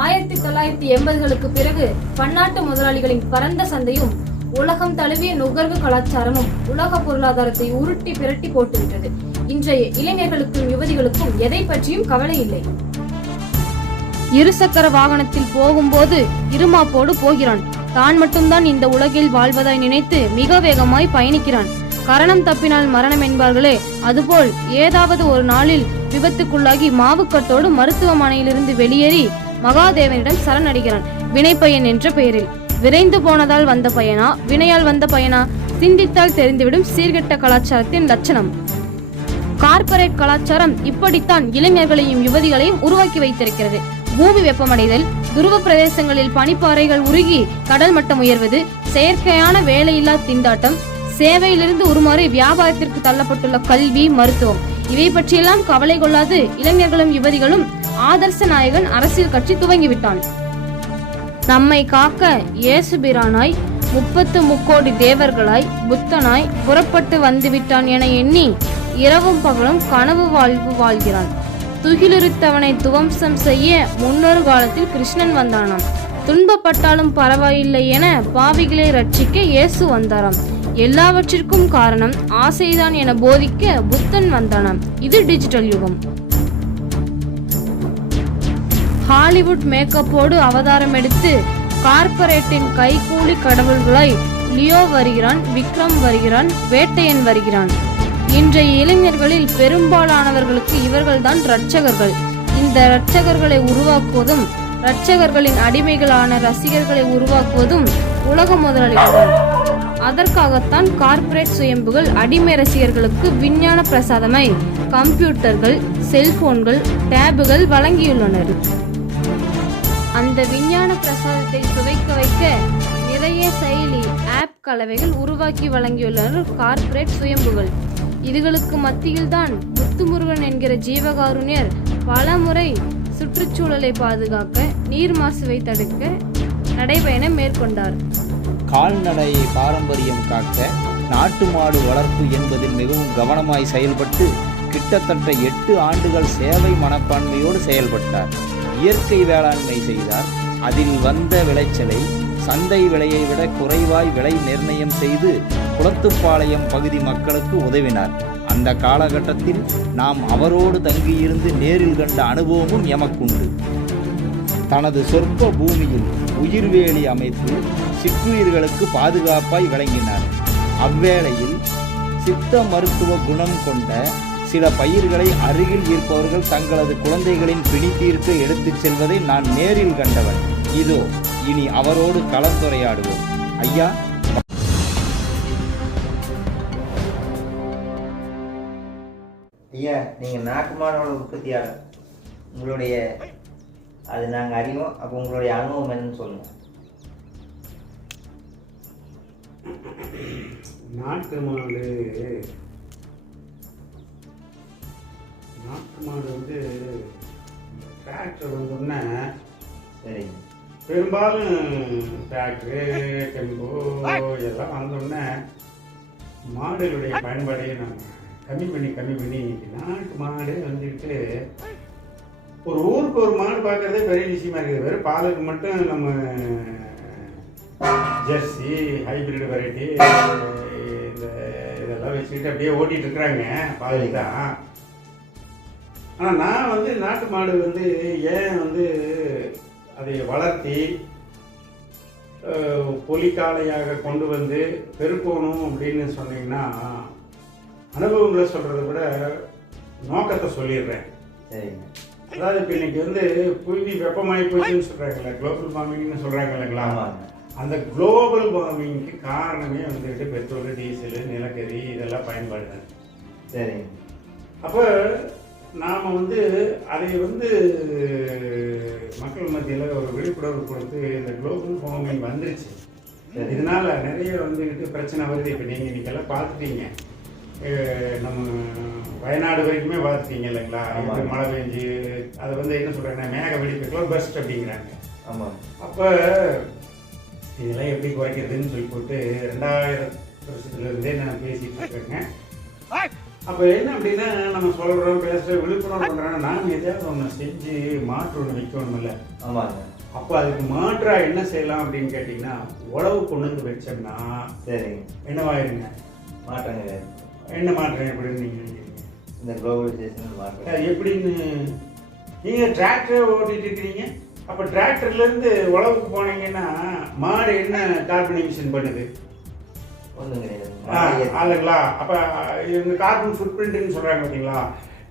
ஆயிரத்தி தொள்ளாயிரத்தி எண்பதுகளுக்கு பிறகு பன்னாட்டு முதலாளிகளின் பரந்த சந்தையும் உலகம் தழுவிய நுகர்வு கலாச்சாரமும் உலக பொருளாதாரத்தை உருட்டி பிரட்டி போட்டுவிட்டது. இன்றைய இளைஞர்களுக்கும் யுவதிகளுக்கும் எதை பற்றியும் கவலை இல்லை. இருசக்கர வாகனத்தில் போகும்போது இருமாப்போடு போகிறான். தான் மட்டும்தான் இந்த உலகில் வாழ்வதாய் நினைத்து மிக வேகமாய் பயணிக்கிறான். கரணம் தப்பினால் மரணம் என்பார்களே அதுபோல் ஏதாவது ஒரு நாளில் விபத்துக்குள்ளாகி மாவுக்கட்டோடு மருத்துவமனையிலிருந்து வெளியேறி மகாதேவனிடம் சரணடைகிறான். வினைப்பயன் என்ற பெயரில். விரைந்து போனதால் வந்த பயனா? வினையால் வந்த பயனா? சிந்தித்தால் தெரிந்துவிடும் சீர்கெட்ட கலாச்சாரத்தின் லட்சணம். கார்ப்பரேட் கலாச்சாரம் இப்படித்தான் இளைஞர்களையும் யுவதிகளையும் உருவாக்கி வைத்திருக்கிறது. பூமி வெப்பமடைதல் துருவ பிரதேசங்களில் பனிப்பாறைகள் உருகி கடல் மட்டம் உயர்வது செயற்கையான வேலையில்லா திண்டாட்டம் சேவையிலிருந்து உருமாறி வியாபாரத்திற்கு தள்ளப்பட்டுள்ள கல்வி மருத்துவம். இவை பற்றியெல்லாம் கவலை கொள்ளாது. இளைஞர்களும் யுவதிகளும் ஆதர்ச நாயகன் அரசியல் கட்சி துவங்கிவிட்டான். நம்மை காக்க இயேசுபிரானாய் முப்பத்து முக்கோடி தேவர்களாய் புத்தனாய் புறப்பட்டு வந்துவிட்டான் என எண்ணி இரவும் பகலும் கனவு வாழ்வு வாழ்கிறான். துகிலுரித்தவனை துவம்சம் செய்ய முன்னொரு காலத்தில் கிருஷ்ணன் வந்தானாம். துன்பப்பட்டாலும் பரவாயில்லை என பாவிகளை ரட்சிக்க இயேசு வந்தாராம். எல்லாவற்றிற்கும் காரணம் ஆசைதான் என போதிக்க புத்தன் வந்தானாம். இது டிஜிட்டல் யுகம். ஹாலிவுட் மேக்கப்போடு அவதாரம் எடுத்து கார்ப்பரேட்டின் கைகூலி கடவுள்களாய் லியோ வருகிறான் விக்ரம் வருகிறான் வேட்டையன் வருகிறான். இன்றைய இளைஞர்களில் பெரும்பாலானவர்களுக்கு இவர்கள்தான் இரட்சகர்கள். இந்த இரட்சகர்களை உருவாக்குவதும் இரட்சகர்களின் அடிமைகளான ரசிகர்களை உருவாக்குவதும் உலக முதலாளிகள். அதற்காகத்தான் கார்ப்பரேட் சுயம்புகள் அடிமை ரசிகர்களுக்கு விஞ்ஞான பிரசாதமாய் கம்ப்யூட்டர்கள் செல்போன்கள் டேபுகள் வழங்கியுள்ளனர். அந்த விஞ்ஞான பிரசாதத்தை சுவைக்க வைக்க நிறைய செயலி ஆப் கலவைகள் உருவாக்கி வழங்கியுள்ளனர் கார்ப்பரேட் சுயம்புகள். இதுகளுக்கு மத்தியில்தான் முத்துமுருகன் என்கிற ஜீவகாருண்யர் பல முறை சுற்றுச்சூழலை பாதுகாக்க நீர் மாசுவை தடுக்க நடைபயணம் மேற்கொண்டார். கால்நடை பாரம்பரியம் காக்க நாட்டு மாடு வளர்ப்பு என்பதில் மிகவும் கவனமாய் செயல்பட்டு கிட்டத்தட்ட எட்டு ஆண்டுகள் சேவை மனப்பான்மையோடு செயல்பட்டார். இயற்கை வேளாண்மை செய்தார். அதில் வந்த விளைச்சலை சந்தை விலையை விட குறைவாய் விலை நிர்ணயம் செய்து குளத்துப்பாளையம் பகுதி மக்களுக்கு உதவினார். அந்த காலகட்டத்தில் நாம் அவரோடு தங்கியிருந்து நேரில் கண்ட அனுபவமும் எமக்குண்டு. தனது சொற்ப பூமியில் உயிர்வேலி அமைத்து சிற்றுயிர்களுக்கு பாதுகாப்பாய் விளங்கினார். அவ்வேளையில் சித்த மருத்துவ குணம் கொண்ட சில பயிர்களை அருகில் இருப்பவர்கள் தங்களது குழந்தைகளின் பிணி தீர்க்க எடுத்துச் செல்வதை நான் நேரில் கண்டவன். இதோ இனி அவரோடு கலந்துரையாடுவோம். ஐயா? ஐயா நீங்கள் நாட்டு உற்பத்தியாளர். உங்களுடைய அது நாங்கள் அறிவோம். அப்போ உங்களுடைய அனுபவம் என்னன்னு சொல்லுங்கள் நாட்டு மாடு நாட்டு மாடு வந்து டிராக்டர் வந்தோடனே சரிங்க. பெரும்பாலும் டிராக்டரு டெம்போ எல்லாம் வந்தோடனே மாடுகளுடைய பயன்பாடையே நாங்கள் கம்மி பண்ணி கம்மி பண்ணி நாட்டு மாடு வந்துட்டு ஒரு ஊருக்கு ஒரு மாடு பார்க்கறதே பெரிய விஷயமா இருக்குது. வெறும் பாலுக்கு மட்டும் நம்ம ஹைபிரிட் வெரைட்டி இந்த இதெல்லாம் வச்சுக்கிட்டு அப்படியே ஓட்டிட்டு இருக்கிறாங்க பால் தான் ஆனால் நான் வந்து நாட்டு மாடு வந்து ஏன் வந்து அதை வளர்த்தி பொலிக்காலையாக கொண்டு வந்து பெருக்கணும் அப்படின்னு சொன்னீங்கன்னா அனுபவங்களை சொல்கிறத விட நோக்கத்தை சொல்லிடுறேன். சரிங்க. அதாவது இப்போ இன்னைக்கு வந்து புவி வெப்பமாகி போச்சுன்னு சொல்கிறாங்கல்ல குளோபல் வார்மிங்னு சொல்கிறாங்க இல்லைங்களா? அந்த குளோபல் வார்மிங்க்கு காரணமே வந்துட்டு பெட்ரோல் டீசல் நிலக்கரி இதெல்லாம் பயன்பாடு சரிங்க. அப்போ நாம் வந்து அதை வந்து மக்கள் மத்தியில் ஒரு விழிப்புணர்வு கொடுத்து இந்த குளோபல் வார்மிங் வந்துருச்சு. இதனால நிறைய வந்துக்கிட்டு பிரச்சனை வருது. இப்போ நீங்கள் இன்னைக்கெல்லாம் பார்த்துட்டீங்க. நம்ம வயநாடு வரைக்குமே பார்த்துட்டீங்க இல்லைங்களா? மழை பெஞ்சு அதை வந்து என்ன சொல்கிறாங்க மேக வெடிப்புக்கெல்லாம் பெஸ்ட் அப்படிங்கிறாங்க. ஆமாம் அப்போ இதெல்லாம் எப்படி குறைக்கிறதுன்னு சொல்லி போட்டு ரெண்டாயிரம் வருஷத்துல இருந்தே நான் பேசிட்டு இருக்கேங்க. அப்போ என்ன அப்படின்னா நம்ம சொல்கிறோம் பேசுகிறோம் விழுப்புரம் பண்ணுறோம் நாம் எதையாவது ஒன்று செஞ்சு மாற்று ஒன்று வைக்கணும்ல. ஆமாங்க. அப்போ அதுக்கு மாற்றா என்ன செய்யலாம் அப்படின்னு கேட்டிங்கன்னா உழவு கொண்டு வச்சோம்னா சரிங்க. என்னவாயிருங்க? மாற்றங்க. என்ன மாற்றம் எப்படின்னு நீங்கள் நினைக்கிறீங்க? இந்த குளோபலைசேஷன் மாற்றம். எப்படின்னு நீங்கள் டிராக்டரை ஓட்டிட்டு இருக்கிறீங்க? அப்போ டிராக்டர்லேருந்து உழவுக்கு போனீங்கன்னா மாடு என்ன கார்பன் எமிஷன் பண்ணுது? ஆளுங்களா அப்போ இந்த கார்பன் ஃபுட் பிரிண்ட்னு சொல்கிறாங்க பார்த்தீங்களா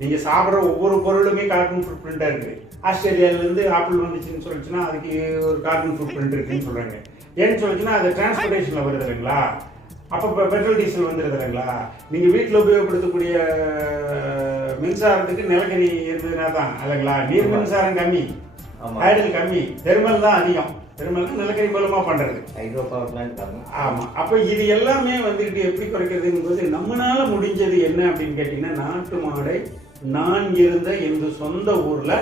நீங்கள் சாப்பிட்ற ஒவ்வொரு பொருளுமே கார்பன் ஃபுட் பிரிண்டாக இருக்குது. ஆஸ்திரேலியாவிலேருந்து ஆப்பிள் வந்துச்சுன்னு சொல்லிச்சுன்னா அதுக்கு ஒரு கார்பன் ஃபுட் பிரிண்ட் இருக்குன்னு சொல்கிறாங்க ஏன்னு சொல்லிச்சுன்னா அது டிரான்ஸ்போர்ட்டேஷனில் வருது இல்லைங்களா? அப்போ இப்போ பெட்ரோல் டீசல் வந்துடுது இல்லைங்களா? நீங்கள் வீட்டில் உபயோகப்படுத்தக்கூடிய மின்சாரத்துக்கு நிலக்கரி இருந்ததுன்னா தான் இல்லைங்களா? நீர் மின்சாரம் கம்மி. ஹைடல் கம்மி. தெர்மல் தான் அதிகம். தெர்மல் தான் நிலக்கரி மூலமாக பண்ணுறது ஹைட்ரோ பவர் பிளான்ட் கம்மி ஆமா. அப்ப இது எல்லாமே வந்துகிட்டு எப்படி குறைக்கிறதுங்கும்போது நம்மனால முடிஞ்சது என்ன அப்படின்னு கேட்டீங்கன்னா நாட்டு மாடை நான் இருந்த எனது சொந்த ஊர்ல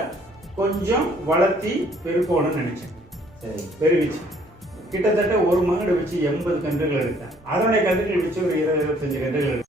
கொஞ்சம் வளர்த்தி பெருக்கணும்னு நினைச்சேன். சரி. பெருகிச்சு. கிட்டத்தட்ட ஒரு மாடு வச்சு எண்பது கன்றுகள் எடுத்தேன். அதனுடைய கன்றுகள் வச்சு ஒரு இருபது இருபத்தஞ்சு கன்றுகள் எடுத்தேன்.